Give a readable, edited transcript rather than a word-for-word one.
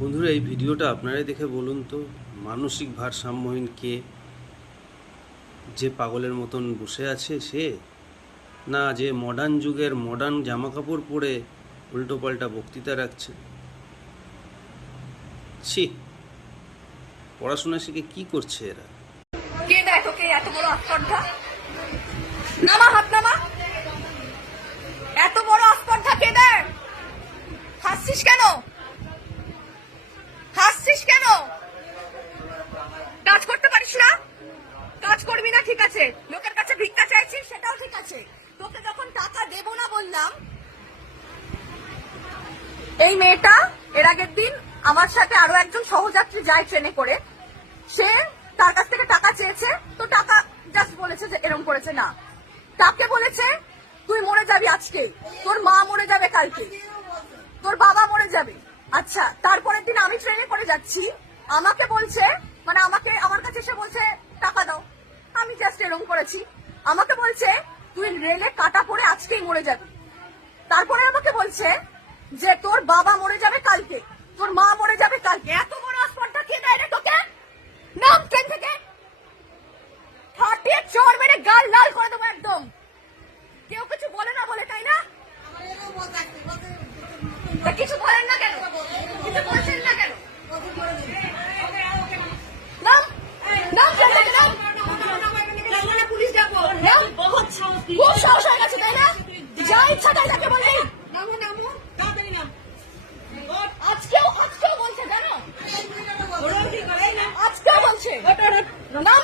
বন্ধুরা, এই ভিডিওটা আপনারাই দেখে বলুন তো, মানসিক ভারসাম্যহীন কে? যে পাগলের মতন বসে আছে সে, না যে মডার্ন যুগের মডার্ন জামাকাপড় পরে উল্টোপাল্টা বক্তৃতা রাখছে? ছি, পড়াশোনা শিখে কি করছে এরা? কে দেয় তোকে এত বড় আস্পর্ধা? নামা, হাত নামা। এত বড় আস্পর্ধা কে দেয়? হাসছিস কেন? হাসছিস কেন? কাজ করতে পারিস না? কাজ করবি না, ঠিক আছে। লোকের কাছে ভিক্ষা চাইছিস, সেটাও ঠিক আছে। তোকে যখন টাকা দেবো না বললাম, এই মেয়েটা এর আগের দিন আমার সাথে আরো একজন সহযাত্রী যায় ট্রেনে করে, সে তার কাছ থেকে টাকা চেয়েছে, তো টাকা জাস্ট বলেছে যে এরকম করেছে না, তাকে বলেছে তুই মরে যাবি আজকে, তোর মা মরে যাবে কালকে, তোর বাবা মরে যাবে। আচ্ছা, তারপরের দিন আমি ট্রেনে করে যাচ্ছি, আমাকে বলছে, মানে আমার কাছে এসে বলছে টাকা দাও, আমি জাস্ট এরকম করেছি। আমাকে বলছে তুই রেলে কাটা পড়ে আজকেই মরে যাবি। তারপরে আমাকে বলছে যে তোর বাবা মরে যাবে কালকে, তোর মা মরে যাবে কালকে। এত বড় আস্পর্ধা কে দেয় রে তোকে? নাম ট্রেন থেকে, ফাটিয়ে চোর মেরে গাল লাল করে দেবো একদম। কেউ কিছু বলে না বলে, তাই না? কিছু বলেন না কেন? কিছু বলছেন না কেন? নাম নাম ট্রেন থেকে, নাম। পুলিশ ডাকবো। খুব সাহস হয়ে গেছে, তাই না? যা ইচ্ছা তাই তাকে বলবি। আজকেও বলছে, জানো, আজকেও বলছে নাম।